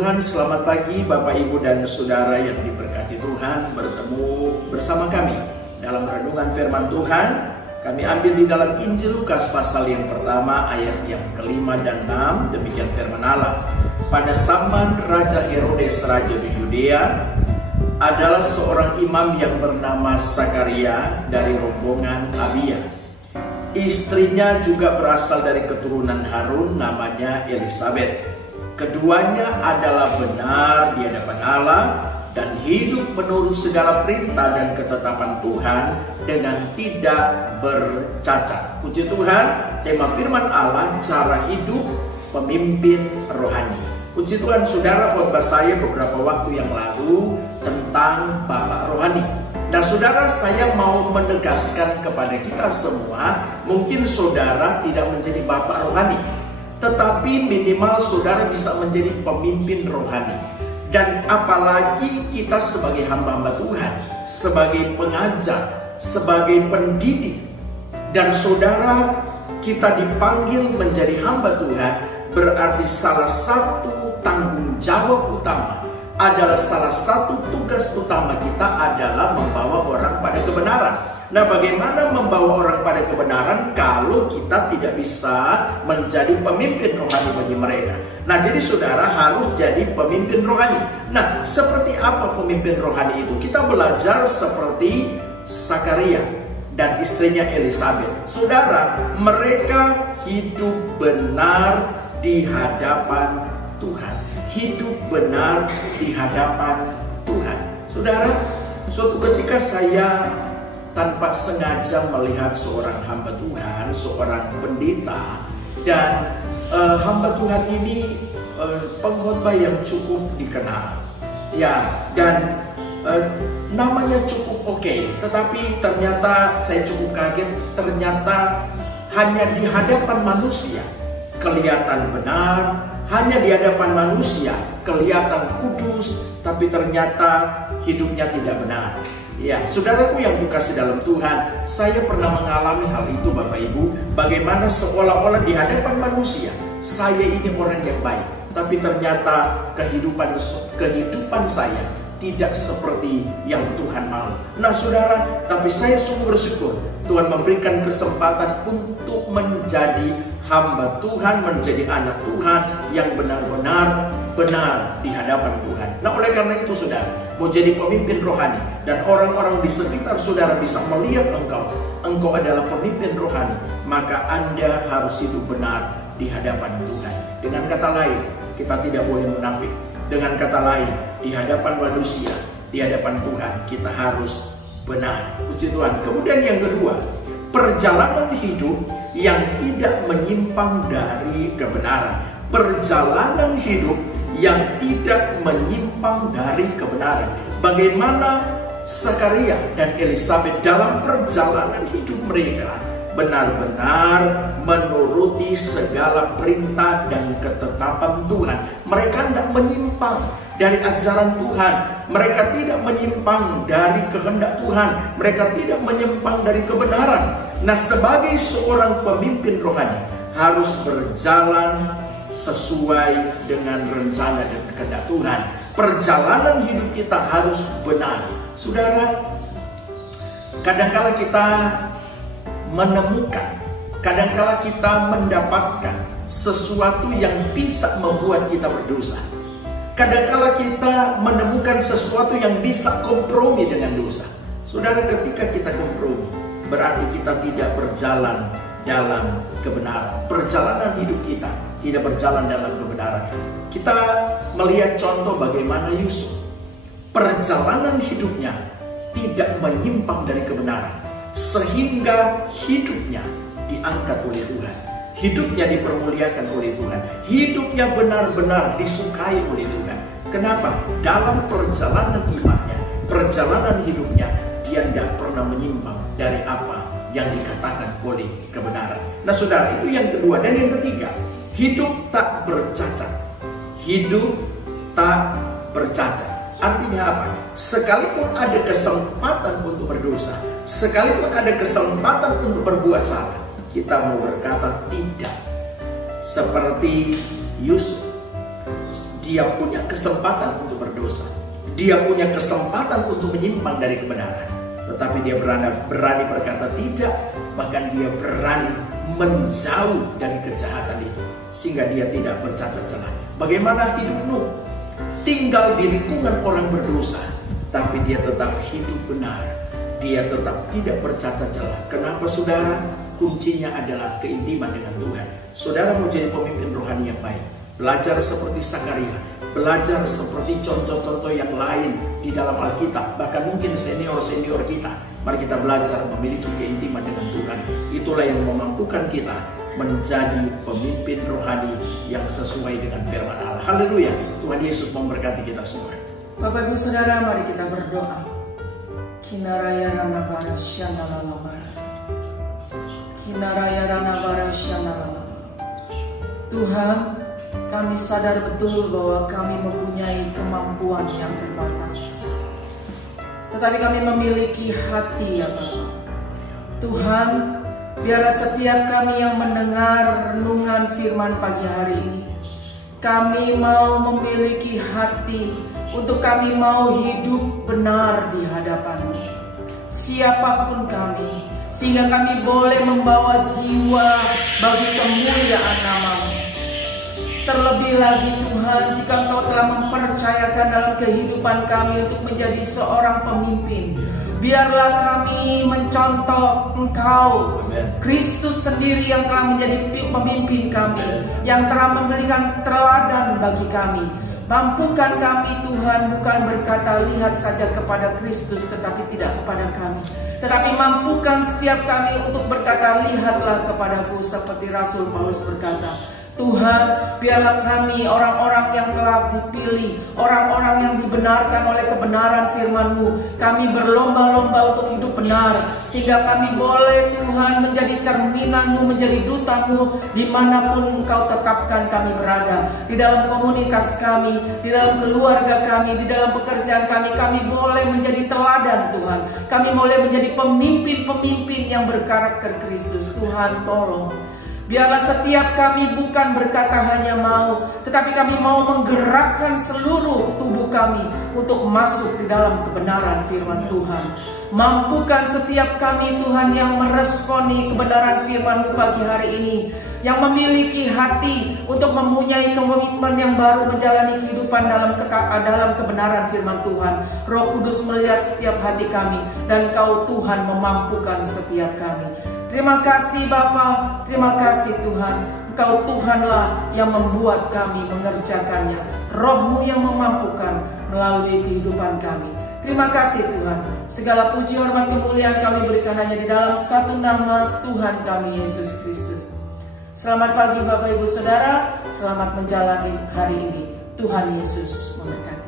Tuhan, selamat pagi Bapak, Ibu, dan Saudara yang diberkati Tuhan. Bertemu bersama kami dalam renungan firman Tuhan. Kami ambil di dalam Injil Lukas pasal yang pertama ayat yang ke-5 dan 6. Demikian firman Allah. Pada zaman Raja Herodes, Raja di Yudea, adalah seorang imam yang bernama Zakaria dari rombongan Abia. Istrinya juga berasal dari keturunan Harun, namanya Elisabet. Keduanya adalah benar di hadapan Allah dan hidup menurut segala perintah dan ketetapan Tuhan dengan tidak bercacat. Puji Tuhan, tema firman Allah, cara hidup pemimpin rohani. Puji Tuhan, saudara, khotbah saya beberapa waktu yang lalu tentang Bapak rohani. Nah saudara, saya mau menegaskan kepada kita semua, mungkin saudara tidak menjadi Bapak rohani, tetapi minimal saudara bisa menjadi pemimpin rohani. Dan apalagi kita sebagai hamba-hamba Tuhan, sebagai pengajar, sebagai pendidik, dan saudara kita dipanggil menjadi hamba Tuhan, berarti salah satu tanggung jawab utama adalah, salah satu tugas utama kita adalah membawa orang pada kebenaran. Nah, bagaimana membawa orang pada kebenaran kalau kita tidak bisa menjadi pemimpin rohani bagi mereka? Nah, jadi saudara harus jadi pemimpin rohani. Nah, seperti apa pemimpin rohani itu? Kita belajar seperti Zakaria dan istrinya Elisabet. Saudara, mereka hidup benar di hadapan Tuhan. Hidup benar di hadapan Tuhan. Saudara, suatu ketika saya tanpa sengaja melihat seorang hamba Tuhan, seorang pendeta, dan hamba Tuhan ini pengkhotbah yang cukup dikenal, ya, dan namanya cukup oke. Tetapi ternyata saya cukup kaget, ternyata hanya di hadapan manusia kelihatan benar, hanya di hadapan manusia kelihatan kudus, tapi ternyata hidupnya tidak benar. Ya, saudaraku yang dikasih dalam Tuhan, saya pernah mengalami hal itu Bapak Ibu. Bagaimana seolah-olah di hadapan manusia saya ini orang yang baik, tapi ternyata kehidupan saya tidak seperti yang Tuhan mau. Nah saudara, tapi saya sungguh bersyukur Tuhan memberikan kesempatan untuk menjadi hamba Tuhan, menjadi anak Tuhan yang benar-benar benar di hadapan Tuhan. Nah oleh karena itu saudara, mau jadi pemimpin rohani dan orang-orang di sekitar saudara bisa melihat engkau adalah pemimpin rohani, maka Anda harus hidup benar di hadapan Tuhan. Dengan kata lain, kita tidak boleh munafik. Dengan kata lain, di hadapan manusia, di hadapan Tuhan, kita harus benar. Puji Tuhan. Kemudian yang kedua, perjalanan hidup yang tidak menyimpang dari kebenaran. Perjalanan hidup yang tidak menyimpang dari kebenaran. Bagaimana Zakaria dan Elisabet dalam perjalanan hidup mereka benar-benar menuruti segala perintah dan ketetapan Tuhan. Mereka tidak menyimpang dari ajaran Tuhan. Mereka tidak menyimpang dari kehendak Tuhan. Mereka tidak menyimpang dari kebenaran. Nah, sebagai seorang pemimpin rohani harus berjalan sesuai dengan rencana dan kehendak Tuhan. Perjalanan hidup kita harus benar. Saudara, kadangkala kita menemukan, kadangkala kita mendapatkan sesuatu yang bisa membuat kita berdosa. Kadangkala kita menemukan sesuatu yang bisa kompromi dengan dosa. Saudara, ketika kita kompromi, berarti kita tidak berjalan dalam kebenaran. Perjalanan hidup kita tidak berjalan dalam kebenaran. Kita melihat contoh bagaimana Yusuf. Perjalanan hidupnya tidak menyimpang dari kebenaran, sehingga hidupnya diangkat oleh Tuhan. Hidupnya dipermuliakan oleh Tuhan. Hidupnya benar-benar disukai oleh Tuhan. Kenapa? Dalam perjalanan imannya, perjalanan hidupnya, dia tidak pernah menyimpang dari apa yang dikatakan oleh kebenaran. Nah saudara, itu yang kedua. Dan yang ketiga, hidup tak bercacat. Hidup tak bercacat. Artinya apa? Sekalipun ada kesempatan untuk berdosa, sekalipun ada kesempatan untuk berbuat salah, kita mau berkata tidak. Seperti Yusuf, dia punya kesempatan untuk berdosa. Dia punya kesempatan untuk menyimpang dari kebenaran. Tetapi dia berani berkata tidak, bahkan dia berani menjauh dari kejahatan itu, sehingga dia tidak bercacat celah. Bagaimana hidup Nuh? Tinggal di lingkungan orang berdosa, tapi dia tetap hidup benar. Dia tetap tidak bercacat celah. Kenapa, saudara? Kuncinya adalah keintiman dengan Tuhan. Saudara mau jadi pemimpin rohani yang baik, belajar seperti Sakaria, belajar seperti contoh-contoh yang lain di dalam Alkitab, bahkan mungkin senior-senior kita. Mari kita belajar memiliki keintiman dengan Tuhan. Itulah yang memampukan kita menjadi pemimpin rohani yang sesuai dengan firman Allah. Haleluya. Tuhan Yesus memberkati kita semua. Bapak Ibu Saudara, mari kita berdoa. Kinaraya rana bara syana lala bara. Kinaraya rana bara syana lala. Tuhan, kami sadar betul bahwa kami mempunyai kemampuan yang terbatas. Tetapi kami memiliki hati ya Bapa. Tuhan, biarlah setiap kami yang mendengar renungan firman pagi hari ini, kami mau memiliki hati untuk kami mau hidup benar di hadapan-Mu. Siapapun kami, sehingga kami boleh membawa jiwa bagi kemuliaan nama-Mu. Terlebih lagi Tuhan, jika Engkau telah mempercayakan dalam kehidupan kami untuk menjadi seorang pemimpin, biarlah kami mencontoh Engkau, Kristus sendiri yang telah menjadi pemimpin kami, yang telah memberikan teladan bagi kami. Mampukan kami Tuhan bukan berkata lihat saja kepada Kristus tetapi tidak kepada kami, tetapi mampukan setiap kami untuk berkata lihatlah kepadaku, seperti Rasul Paulus berkata. Tuhan, biarlah kami orang-orang yang telah dipilih, orang-orang yang dibenarkan oleh kebenaran firman-Mu, kami berlomba-lomba untuk hidup benar, sehingga kami boleh Tuhan menjadi cerminan-Mu, menjadi duta-Mu dimanapun Engkau tetapkan kami berada. Di dalam komunitas kami, di dalam keluarga kami, di dalam pekerjaan kami boleh menjadi teladan Tuhan. Kami boleh menjadi pemimpin-pemimpin yang berkarakter Kristus. Tuhan, tolong. Biarlah setiap kami bukan berkata hanya mau, tetapi kami mau menggerakkan seluruh tubuh kami untuk masuk di dalam kebenaran firman Tuhan. Mampukan setiap kami Tuhan yang meresponi kebenaran firman-Mu pagi hari ini, yang memiliki hati untuk mempunyai komitmen yang baru menjalani kehidupan dalam kebenaran firman Tuhan. Roh Kudus melihat setiap hati kami, dan Kau Tuhan memampukan setiap kami. Terima kasih Bapa, terima kasih Tuhan. Engkau Tuhanlah yang membuat kami mengerjakannya. Roh-Mu yang memampukan melalui kehidupan kami. Terima kasih Tuhan. Segala puji, hormat, kemuliaan kami berikan hanya di dalam satu nama Tuhan kami, Yesus Kristus. Selamat pagi Bapak Ibu Saudara, selamat menjalani hari ini. Tuhan Yesus memberkati.